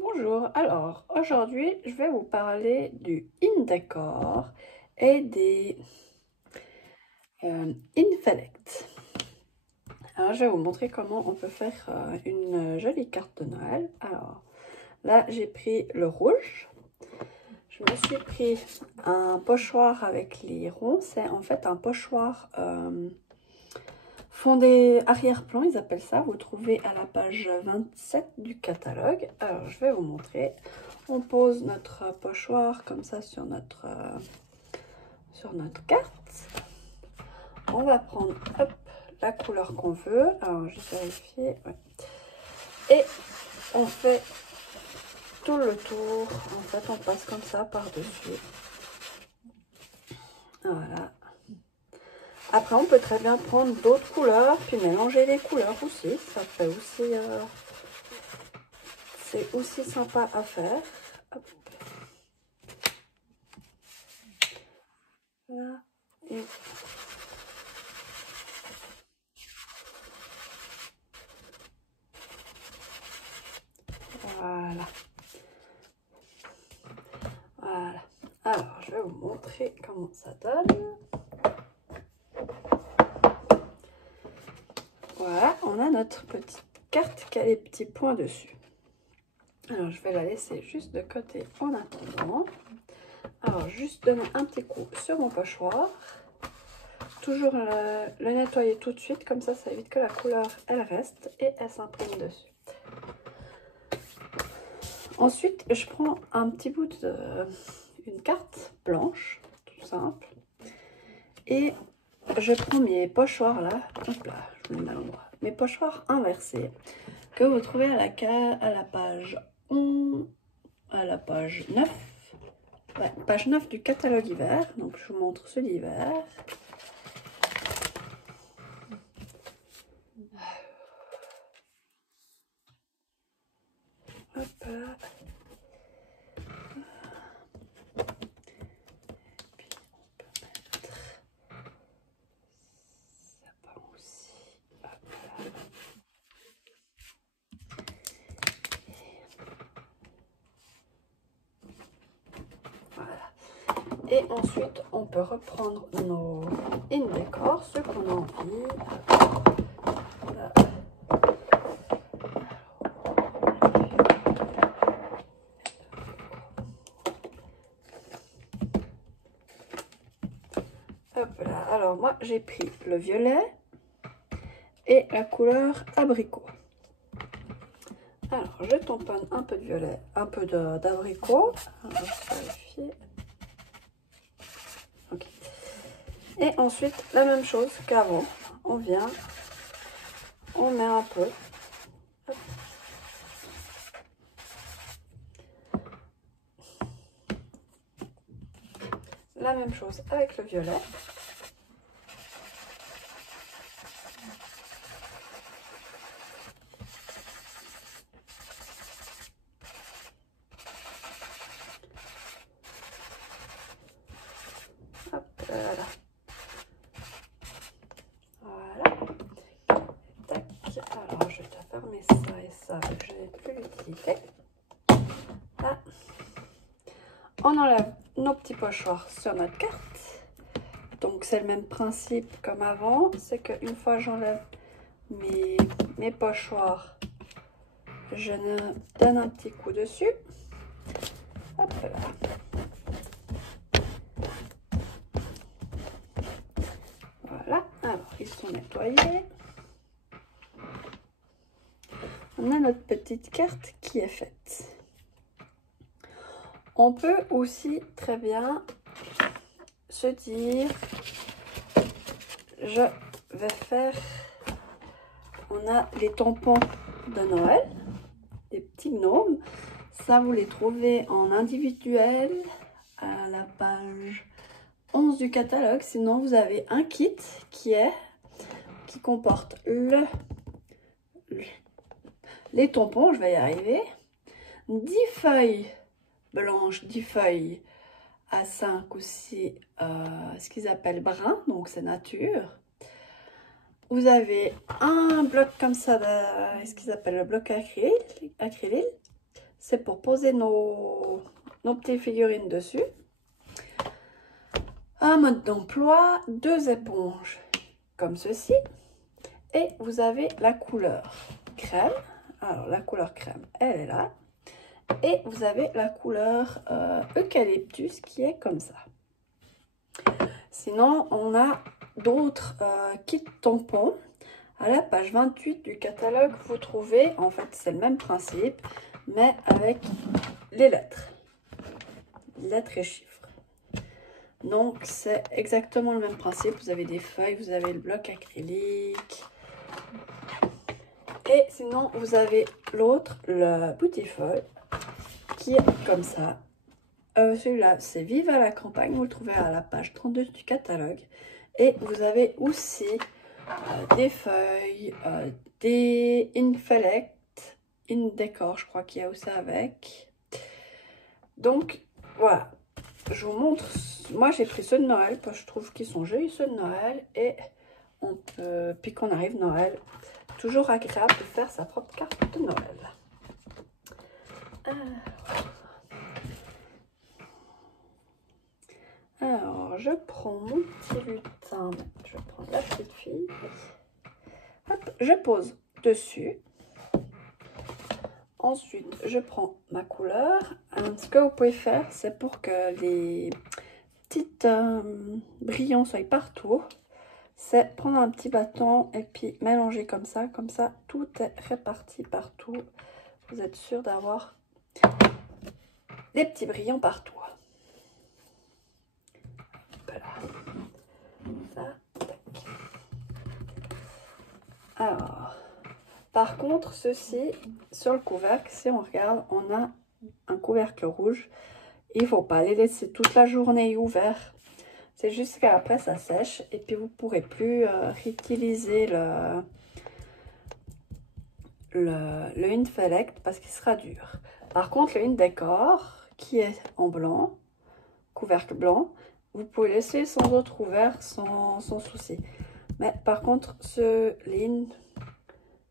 Bonjour, alors aujourd'hui je vais vous parler du Indecor et des Infelect. Alors je vais vous montrer comment on peut faire une jolie carte de Noël. Alors là j'ai pris le rouge, je me suis pris un pochoir avec les ronds, c'est en fait un pochoir fondé arrière-plan, ils appellent ça, vous trouvez à la page 27 du catalogue. Alors je vais vous montrer. On pose notre pochoir comme ça sur notre carte. On va prendre hop, la couleur qu'on veut. Alors je vais vérifier. Ouais. Et on fait tout le tour. En fait, on passe comme ça par-dessus. Voilà. Après, on peut très bien prendre d'autres couleurs, puis mélanger les couleurs aussi. Ça fait aussi... c'est aussi sympa à faire. Hop. Là. Et... voilà. Voilà. Alors, je vais vous montrer comment ça donne. Voilà, on a notre petite carte qui a les petits points dessus. Alors, je vais la laisser juste de côté en attendant. Alors, juste donner un petit coup sur mon pochoir. Toujours le nettoyer tout de suite, comme ça évite que la couleur, elle reste et elle s'imprime dessus. Ensuite, je prends un petit bout une carte blanche, tout simple. Et je prends mes pochoirs là, hop là, je me mets à l'endroit. Mes pochoirs inversés que vous trouvez à la page 11, à la page 9. Ouais, page 9 du catalogue hiver. Donc je vous montre ceux d'hiver. Hop là. Et ensuite, on peut reprendre nos Indecor, ceux qu'on a envie. Voilà. Hop là. Alors moi, j'ai pris le violet et la couleur abricot. Alors, je tamponne un peu de violet, un peu d'abricot. On va vérifier. Ok. Et ensuite, la même chose qu'avant. On vient, on met un peu. Hop. La même chose avec le violet. Hop, voilà. Voilà. Tac. Alors, je vais te fermer ça et ça, je n'ai plus l'utilité. Là. On enlève nos petits pochoirs sur notre carte. Donc, c'est le même principe comme avant. C'est qu'une fois j'enlève mes pochoirs, je donne un petit coup dessus. Hop là. Voilà. Alors, ils sont nettoyés. On a notre petite carte qui est faite. On peut aussi très bien se dire, je vais faire, on a les tampons de Noël, des petits gnomes. Ça, vous les trouvez en individuel à la page 11 du catalogue. Sinon, vous avez un kit qui comporte les tampons, je vais y arriver, 10 feuilles blanches, 10 feuilles à 5 ou 6, ce qu'ils appellent brun, donc c'est nature. Vous avez un bloc comme ça, ce qu'ils appellent le bloc acrylique, c'est pour poser nos petites figurines dessus. Un mode d'emploi, 2 éponges comme ceci. Et vous avez la couleur crème. Alors la couleur crème, elle est là. Et vous avez la couleur eucalyptus qui est comme ça. Sinon, on a d'autres kits tampons. À la page 28 du catalogue, vous trouvez, en fait, c'est le même principe, mais avec les lettres et chiffres. Donc, c'est exactement le même principe. Vous avez des feuilles, vous avez le bloc acrylique. Et sinon, vous avez l'autre, le Boutifol, qui est comme ça. Celui-là, c'est Vive à la campagne. Vous le trouvez à la page 32 du catalogue. Et vous avez aussi des feuilles, des Infelect, Indecor, je crois qu'il y a aussi avec. Donc, voilà. Je vous montre. Moi, j'ai pris ceux de Noël parce que je trouve qu'ils sont jolis, ceux de Noël. Et on peut, puis qu'on arrive Noël, toujours agréable de faire sa propre carte de Noël. Alors, je prends mon petit lutin, je prends la petite fille, hop, je pose dessus. Ensuite, je prends ma couleur. Ce que vous pouvez faire, c'est pour que les petites brillants soient partout, c'est prendre un petit bâton et puis mélanger comme ça tout est réparti partout. Vous êtes sûr d'avoir des petits brillants partout. Voilà. Ça, tac. Alors, par contre, ceci, sur le couvercle, si on regarde, on a un couvercle rouge. Il ne faut pas les laisser toute la journée ouverts. C'est juste qu'après, ça sèche. Et puis, vous ne pourrez plus réutiliser le Infelect parce qu'il sera dur. Par contre, le Indecor, qui est en blanc, couvercle blanc, vous pouvez laisser sans autre ouvert, sans souci. Mais par contre, les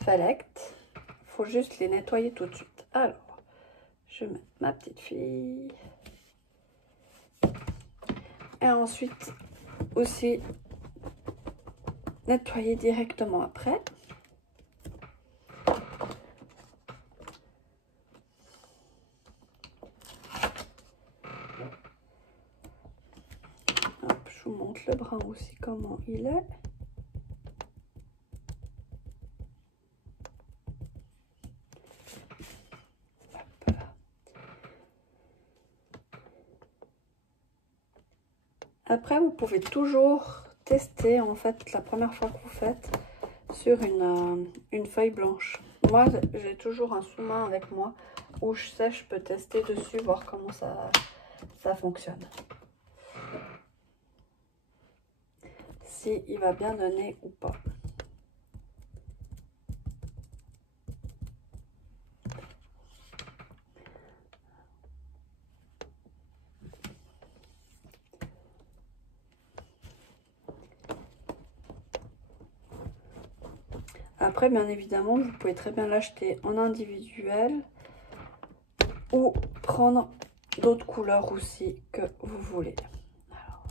Infelect, il faut juste les nettoyer tout de suite. Alors, je mets ma petite fille. Et ensuite, aussi, nettoyer directement après. Hop, je vous montre le brun aussi, comment il est. Après, vous pouvez toujours tester, en fait, la première fois que vous faites, sur une feuille blanche. Moi, j'ai toujours un sous-main avec moi où je sais, je peux tester dessus, voir comment ça fonctionne. Si il va bien donner ou pas. Après, bien évidemment, vous pouvez très bien l'acheter en individuel ou prendre d'autres couleurs aussi que vous voulez. Alors,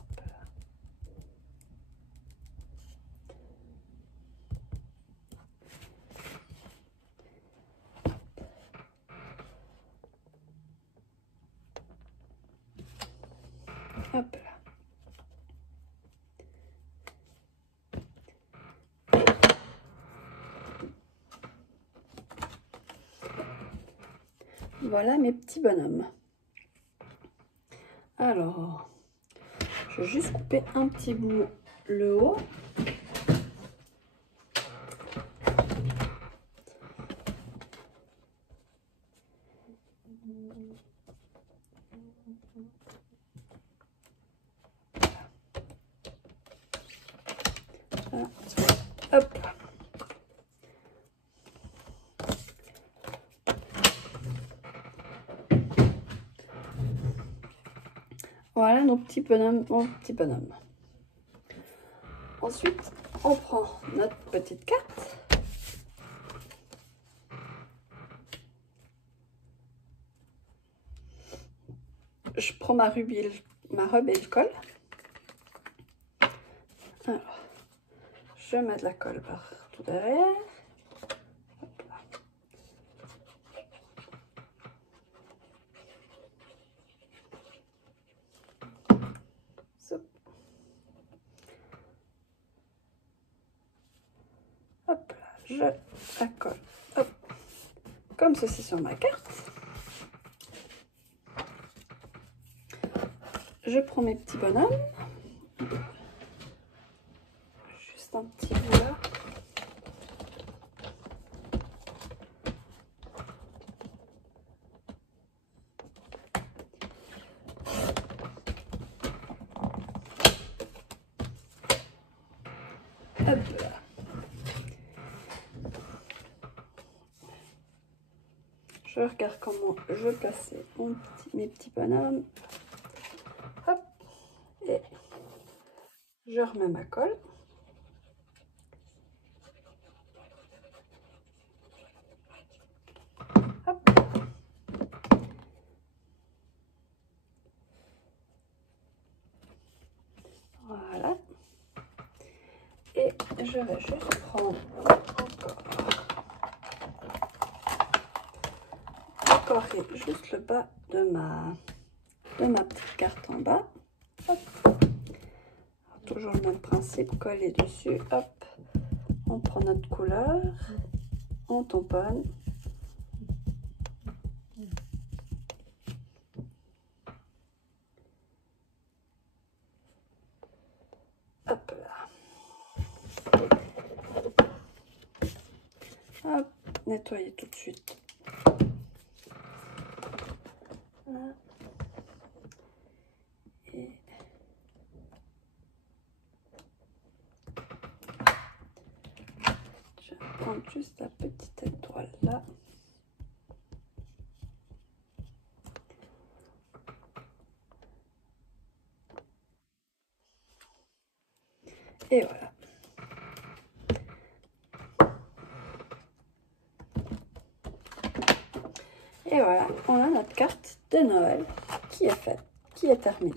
hop là. Voilà mes petits bonhommes. Alors, je vais juste couper un petit bout le haut. Voilà. Hop. Voilà nos petits bonhommes, mon petit bonhomme. Ensuite, on prend notre petite carte. je prends ma robe et le colle. Alors, je mets de la colle partout derrière. Hop là. Hop là, je la colle, hop, comme ceci sur ma carte. Je prends mes petits bonhommes, juste un petit bout là. Hop là. Je regarde comment je plaçais mes petits bonhommes. Hop. Et je remets ma colle. Hop. Voilà. Et je vais juste prendre encore juste le bas de ma petite carte en bas. Hop. Alors, toujours le même principe, coller dessus. Hop. On prend notre couleur, on tamponne. Hop là. Hop, nettoyer tout de suite. Voilà. Et je vais prendre juste la petite étoile là. Et voilà. Et voilà, on a notre carte de Noël qui est faite, qui est terminée.